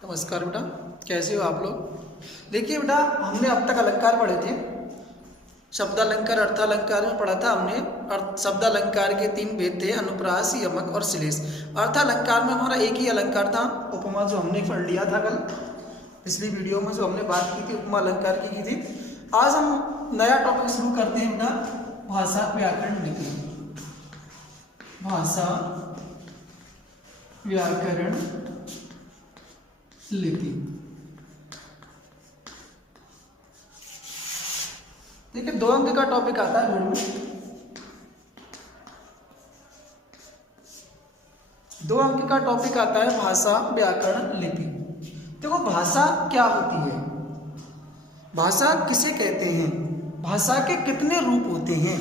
नमस्कार बेटा, कैसे हो आप लोग। देखिए बेटा, हमने अब तक अलंकार पढ़े थे। शब्दालंकार अर्थालंकार में पढ़ा था हमने। शब्दालंकार के 3 भेद थे, अनुप्रास, यमक और श्लेष। अर्थालंकार में हमारा एक ही अलंकार था, उपमा, जो हमने पढ़ लिया था कल पिछली वीडियो में। जो हमने बात की थी उपमा अलंकार की थी। आज हम नया टॉपिक शुरू करते हैं बेटा, भाषा व्याकरण लिपि। भाषा व्याकरण लिपि। देखिए 2 अंक का टॉपिक आता है बोर्ड में। 2 अंक का टॉपिक आता है भाषा व्याकरण लिपि। देखो भाषा क्या होती है, भाषा किसे कहते हैं, भाषा के कितने रूप होते हैं।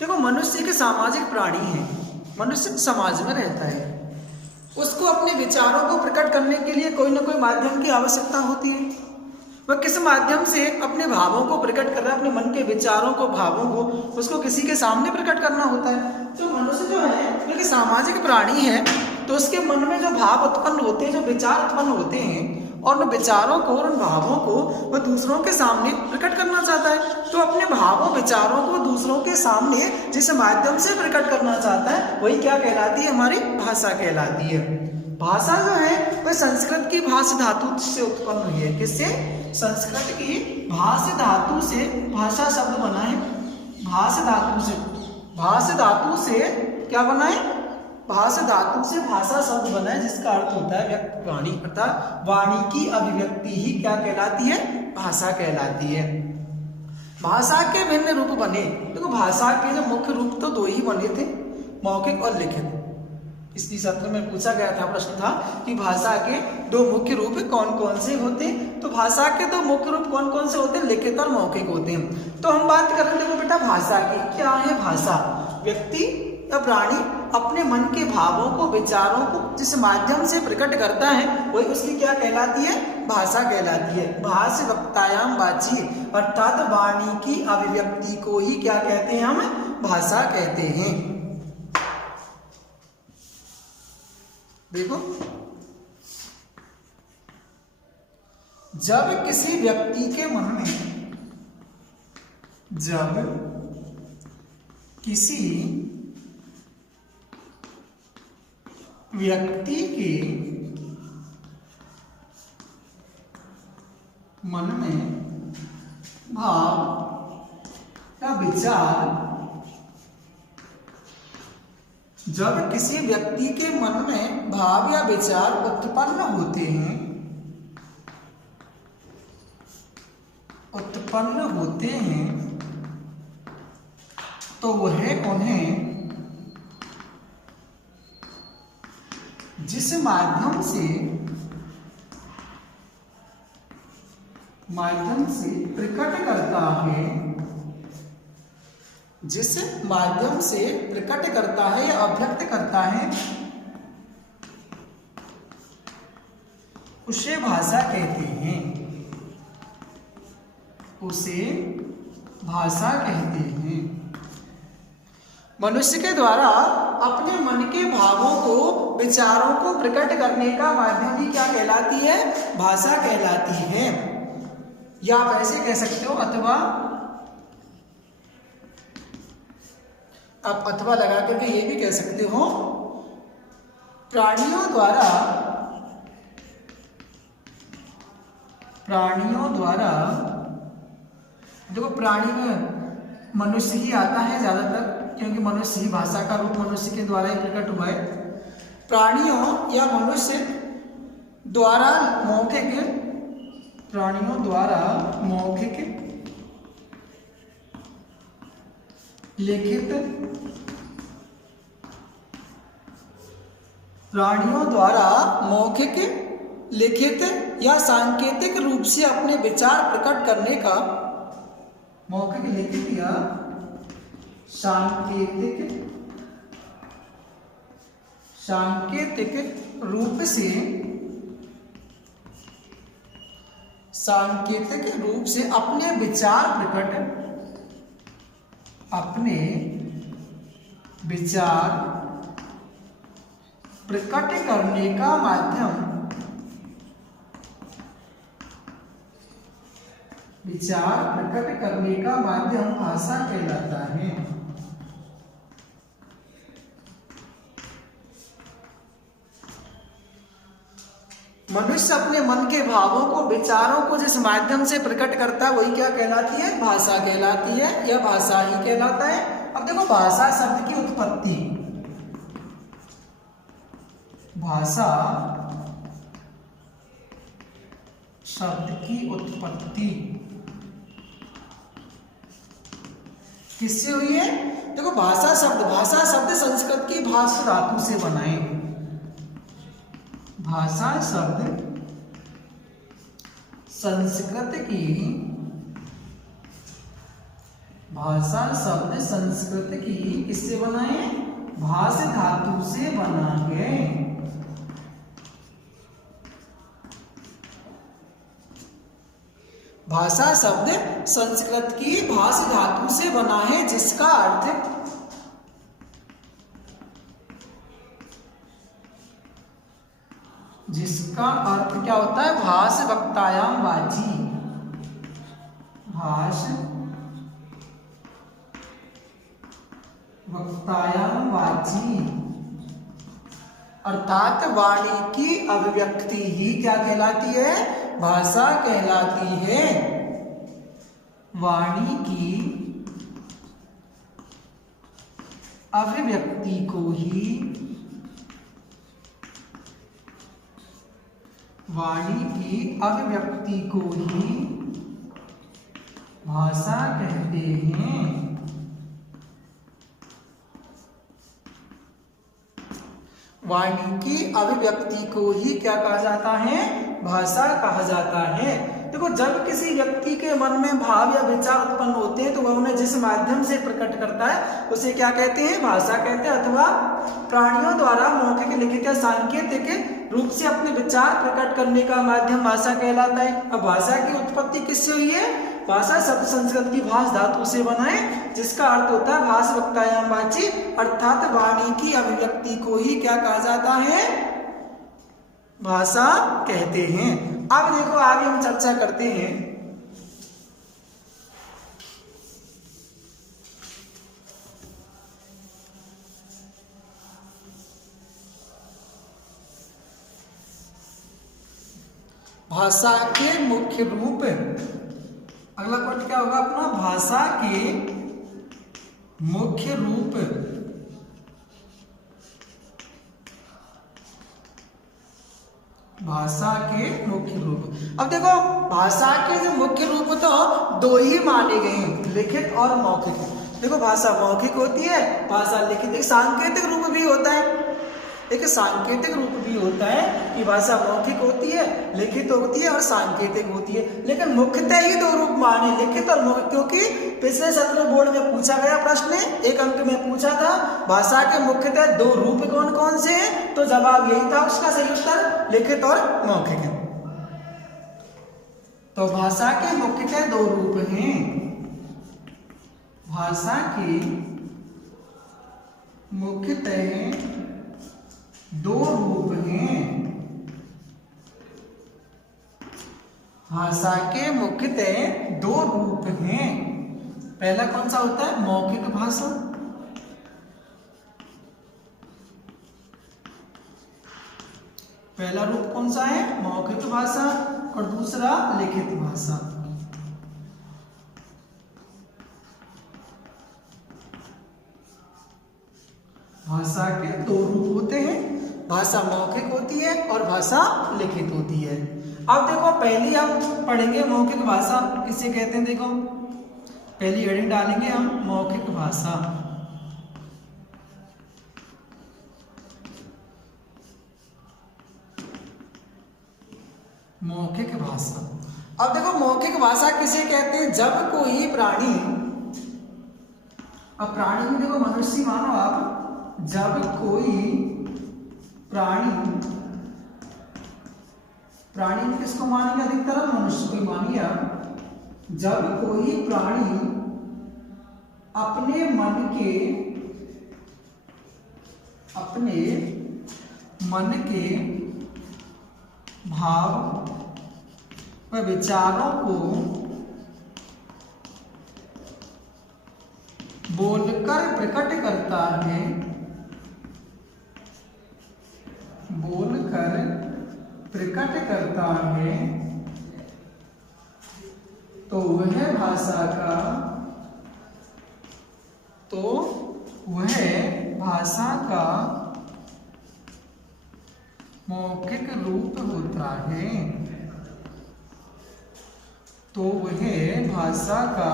देखो मनुष्य के सामाजिक प्राणी है, मनुष्य समाज में रहता है। उसको अपने विचारों को प्रकट करने के लिए कोई ना कोई माध्यम की आवश्यकता होती है। वह किस माध्यम से अपने भावों को प्रकट कर रहा है, अपने मन के विचारों को, भावों को उसको किसी के सामने प्रकट करना होता है। तो मनुष्य जो है क्योंकि सामाजिक प्राणी है, तो उसके मन में जो भाव उत्पन्न होते हैं, जो विचार उत्पन्न होते हैं, और उन विचारों को और उन भावों को वह दूसरों के सामने प्रकट करना चाहता है। तो अपने भावों विचारों को दूसरों के सामने जिस माध्यम से प्रकट करना चाहता है वही क्या कहलाती है, हमारी भाषा कहलाती है। भाषा जो है वह संस्कृत की भाष धातु से उत्पन्न हुई है। किससे? संस्कृत की भाष धातु से भाषा शब्द बना है। भाष धातु से, भाष धातु से क्या बना है, भाष धातु से भाषा शब्द बना है, जिसका अर्थ होता है व्यक्त वाणी, अर्थात वाणी की अभिव्यक्ति ही क्या कहलाती है, भाषा कहलाती है। भाषा के भिन्न रूप बने। देखो भाषा के जो मुख्य रूप तो 2 ही बने थे, मौखिक और लिखित। इसी सत्र में पूछा गया था, प्रश्न था कि भाषा के 2 मुख्य रूप कौन कौन से होते हैं। तो भाषा के 2 मुख्य रूप कौन कौन से होते हैं, लिखित और मौखिक होते हैं। तो हम बात कर रहे हैं बेटा भाषा की। क्या है भाषा? व्यक्ति या प्राणी अपने मन के भावों को, विचारों को जिस माध्यम से प्रकट करता है वही उसकी क्या कहलाती है, भाषा कहलाती है। भाष वक्तायाम वाची, अर्थात वाणी की अभिव्यक्ति को ही क्या कहते हैं, हम भाषा कहते हैं। देखो जब किसी व्यक्ति के मन में, जब किसी व्यक्ति के मन में भाव या विचार, जब किसी व्यक्ति के मन में भाव या विचार उत्पन्न होते हैं, उत्पन्न होते हैं, तो वह उन्हें जिस माध्यम से प्रकट करता है, जिस माध्यम से प्रकट करता है या अभिव्यक्त करता है, उसे भाषा कहते हैं, उसे भाषा कहते हैं। मनुष्य के द्वारा अपने मन के भावों को, विचारों को प्रकट करने का माध्यम ही क्या कहलाती है, भाषा कहलाती है। या आप ऐसे कह सकते हो, अथवा, आप अथवा लगा करके ये भी कह सकते हो, प्राणियों द्वारा देखो प्राणी में मनुष्य ही आता है ज्यादातर, क्योंकि मनुष्य ही, भाषा का रूप मनुष्य के द्वारा ही प्रकट हुआ है। प्राणियों या मनुष्य द्वारा मौखिक, प्राणियों द्वारा मौखिक, लिखित, प्राणियों द्वारा मौखिक, लिखित या सांकेतिक रूप से अपने विचार प्रकट करने का, मौखिक, लिखित या सांकेतिक रूप से, सांकेतिक रूप से अपने विचार प्रकट करने का माध्यम विचार प्रकट करने का माध्यम भाषा कहलाता है। मनुष्य अपने मन के भावों को, विचारों को जिस माध्यम से प्रकट करता है वही क्या कहलाती है? भाषा कहलाती है, या भाषा ही कहलाता है। अब देखो भाषा शब्द की उत्पत्ति, भाषा शब्द की उत्पत्ति किससे हुई है? देखो भाषा शब्द संस्कृत की भाष धातु से बना है। भाषा शब्द संस्कृत की, भाषा शब्द संस्कृत की किससे बना है? भाष धातु से बना है। भाषा शब्द संस्कृत की भाष धातु से बना है, जिसका अर्थ क्या होता है? भाष वक्तायाम वाची, भाष वक्तायाम वाची, अर्थात वाणी की अभिव्यक्ति ही क्या कहलाती है? भाषा कहलाती है। वाणी की अभिव्यक्ति को ही, वाणी की अभिव्यक्ति को ही भाषा कहते हैं। वाणी की अभिव्यक्ति को ही क्या कहा जाता है? भाषा कहा जाता है। देखो जब किसी व्यक्ति के मन में भाव या विचार उत्पन्न होते हैं तो वह उन्हें जिस माध्यम से प्रकट करता है उसे क्या कहते हैं? भाषा कहते हैं। अथवा प्राणियों द्वारा मौखिक, लिखित या सांकेतिक रूप से अपने विचार प्रकट करने का माध्यम भाषा कहलाता है। अब भाषा की उत्पत्ति किससे हुई है? भाषा शब्द संस्कृत की भाष धातु से बना है, जिसका अर्थ होता है भाष वक्तायाम वाची, अर्थात वाणी की अभिव्यक्ति को ही क्या कहा जाता है? भाषा कहते हैं। अब देखो आगे हम चर्चा करते हैं भाषा के मुख्य रूप। अगला पॉइंट क्या होगा अपना? भाषा के मुख्य रूप। भाषा के मुख्य रूप। अब देखो भाषा के जो मुख्य रूप तो दो ही माने गए हैं, लिखित और मौखिक। देखो भाषा मौखिक होती है, भाषा लिखित। एक सांकेतिक रूप भी होता है, एक सांकेतिक रूप भी होता है कि भाषा मौखिक होती है, लिखित होती है और सांकेतिक होती है। लेकिन मुख्यतः ही दो रूप माने, लिखित और मौखिक, क्योंकि पिछले सत्र बोर्ड में पूछा गया प्रश्न, एक अंक में पूछा था भाषा के मुख्यतः दो रूप कौन कौन से हैं, तो जवाब यही था उसका सही उत्तर, लिखित और मौखिक। तो भाषा के मुख्यतः दो रूप हैं। भाषा के मुख्यतः दो रूप हैं। भाषा के मुख्यतः दो रूप हैं। पहला कौन सा होता है? मौखिक भाषा। पहला रूप कौन सा है? मौखिक भाषा। और दूसरा लिखित भाषा। भाषा के दो रूप होते हैं, भाषा मौखिक होती है और भाषा लिखित होती है। अब देखो पहली हम पढ़ेंगे मौखिक भाषा किसे कहते हैं। देखो पहली हेडिंग डालेंगे हम मौखिक भाषा। मौखिक भाषा। अब देखो मौखिक भाषा किसे कहते हैं? जब कोई प्राणी, अब प्राणी में देखो मनुष्य मानो आप, जब कोई प्राणी में किसको मानेंगे? अधिकतर हम मनुष्य को ही मानिए आप। जब कोई प्राणी अपने मन के भाव व विचारों को बोलकर प्रकट करता है, बोलकर प्रकट करता है, तो वह भाषा का, तो वह भाषा का मौखिक रूप होता है, तो वह भाषा का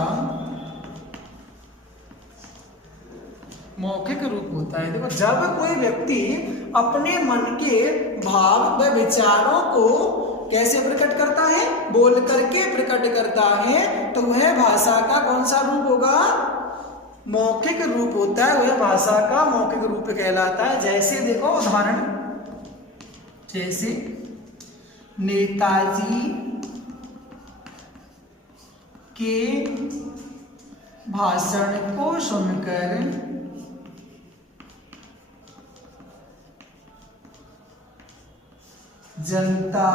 मौखिक रूप होता है। देखो, जब कोई व्यक्ति अपने मन के भाव व विचारों को कैसे प्रकट करता है, बोल करके प्रकट करता है, तो वह भाषा का कौन सा रूप होगा, मौखिक रूप होता है, वह भाषा का मौखिक रूप कहलाता है। जैसे देखो उदाहरण, जैसे नेताजी के भाषण को सुनकर जनता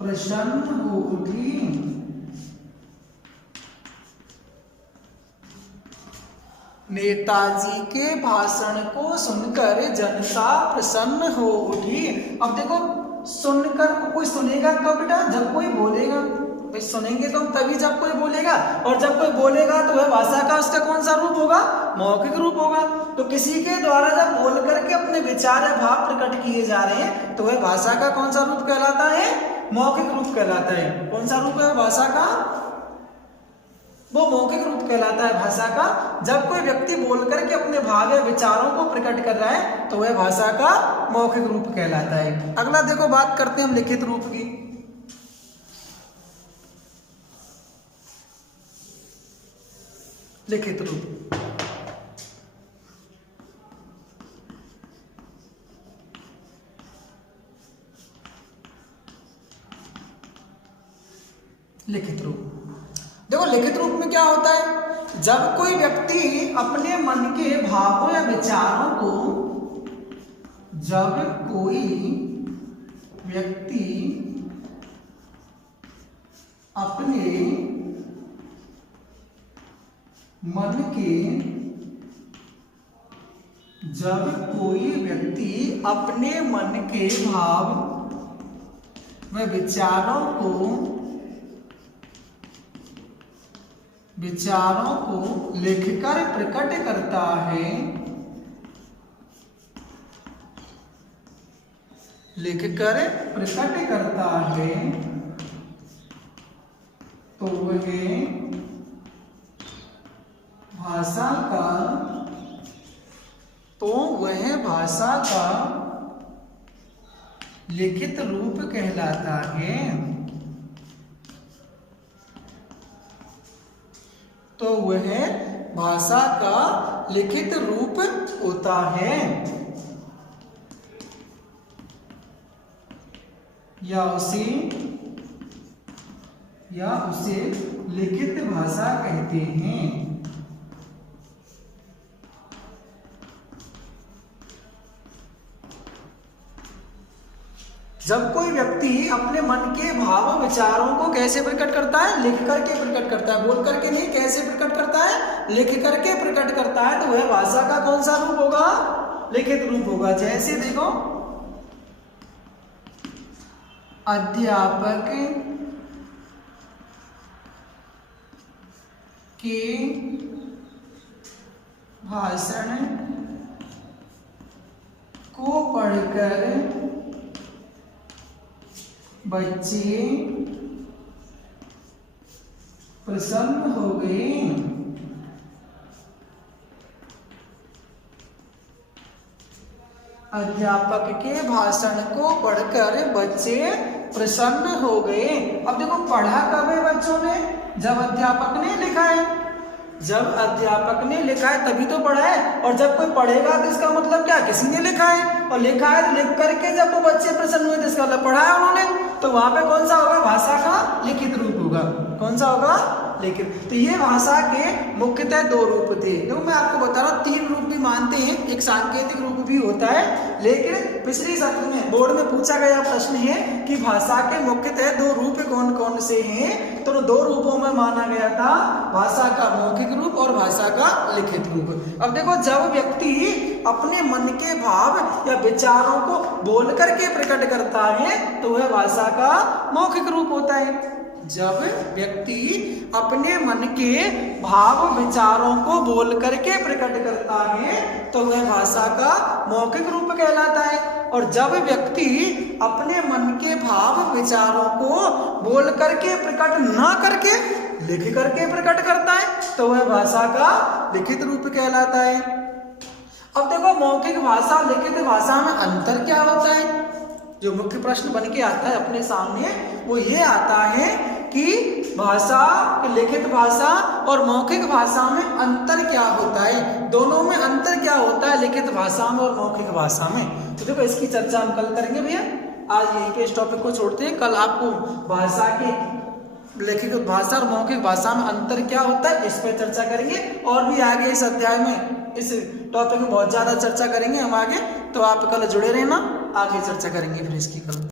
प्रसन्न हो उठी, नेताजी के भाषण को सुनकर जनता प्रसन्न हो उठी। अब देखो, सुनकर कोई सुनेगा कब बेटा, जब कोई बोलेगा। भाई सुनेंगे तो तभी जब कोई बोलेगा, और जब कोई बोलेगा तो वह भाषा का उसका कौन सा रूप होगा, मौखिक रूप होगा। तो किसी के द्वारा जब बोल करके अपने विचार या भाव प्रकट किए जा रहे हैं, तो वह भाषा का कौन सा रूप कहलाता है, मौखिक रूप कहलाता है। कौन सा रूप है भाषा का, वो मौखिक रूप कहलाता है भाषा का। जब कोई व्यक्ति बोल करके अपने भाव या विचारों को प्रकट कर रहा है, तो वह भाषा का मौखिक रूप कहलाता है। अगला देखो, बात करते हैं हम लिखित रूप की। लिखित रूप, लिखित रूप, देखो लिखित रूप में क्या होता है, जब कोई व्यक्ति अपने मन के भावों या विचारों को, जब कोई व्यक्ति अपने मन के, जब कोई व्यक्ति अपने मन के भाव व विचारों को लिखकर प्रकट करता है, लिखकर प्रकट करता है, तो वह भाषा का, तो वह भाषा का लिखित रूप कहलाता है, तो वह भाषा का लिखित रूप होता है, या उसे लिखित भाषा कहते हैं। जब कोई व्यक्ति अपने मन के भावों विचारों को कैसे प्रकट करता है, लिख करके प्रकट करता है, बोल करके नहीं, कैसे प्रकट करता है, लिख करके प्रकट करता है, तो वह भाषा का कौन सा रूप होगा, लिखित रूप होगा। jैसे देखो, अध्यापक के भाषण को पढ़कर बच्चे प्रसन्न हो गए। अध्यापक के भाषण को पढ़कर बच्चे प्रसन्न हो गए। अब देखो, पढ़ा कब है बच्चों ने, जब अध्यापक ने लिखा है, जब अध्यापक ने लिखा है तभी तो पढ़ा है। और जब कोई पढ़ेगा तो इसका मतलब क्या, किसी ने लिखा है, और लिखा है तो लिख करके जब वो बच्चे प्रसन्न हुए तो इसका मतलब पढ़ा है उन्होंने, तो वहां पे कौन सा होगा, भाषा का लिखित रूप होगा। कौन सा होगा, लिखित। तो ये भाषा के मुख्यतः दो रूप थे। देखो मैं आपको बता रहा हूँ, तीन रूप भी मानते हैं, एक सांकेतिक रूप भी होता है, लेकिन पिछले सत्र में बोर्ड में पूछा गया प्रश्न है कि भाषा के मुख्यतः दो रूप कौन कौन से हैं। तो दो रूपों में माना गया था, भाषा का मौखिक रूप और भाषा का लिखित रूप। अब देखो, जब व्यक्ति अपने मन के भाव या विचारों को बोल करके प्रकट करता है तो वह भाषा का मौखिक रूप होता है। जब व्यक्ति अपने मन के भाव विचारों को बोल करके प्रकट करता है तो वह भाषा का मौखिक रूप कहलाता है। और जब व्यक्ति अपने मन के भाव विचारों को बोल करके प्रकट ना करके लिख करके प्रकट करता है तो वह भाषा का लिखित रूप कहलाता है। अब देखो, मौखिक भाषा लिखित भाषा में अंतर क्या होता है? जो मुख्य प्रश्न बन के आता है अपने सामने वो ये आता है कि भाषा, लिखित भाषा और मौखिक भाषा में अंतर क्या होता है, दोनों में अंतर क्या होता है लिखित भाषा में और मौखिक भाषा में। तो देखो, इसकी चर्चा हम कल करेंगे भैया। आज यहीं पे इस टॉपिक को छोड़ते हैं। कल आपको भाषा के लिखित भाषा और मौखिक भाषा में अंतर क्या होता है इस पर चर्चा करेंगे। और भी आगे इस अध्याय में इस टॉपिक में बहुत ज्यादा चर्चा करेंगे हम आगे, तो आप कल जुड़े रहना, आगे चर्चा करेंगे फिर इसकी कल।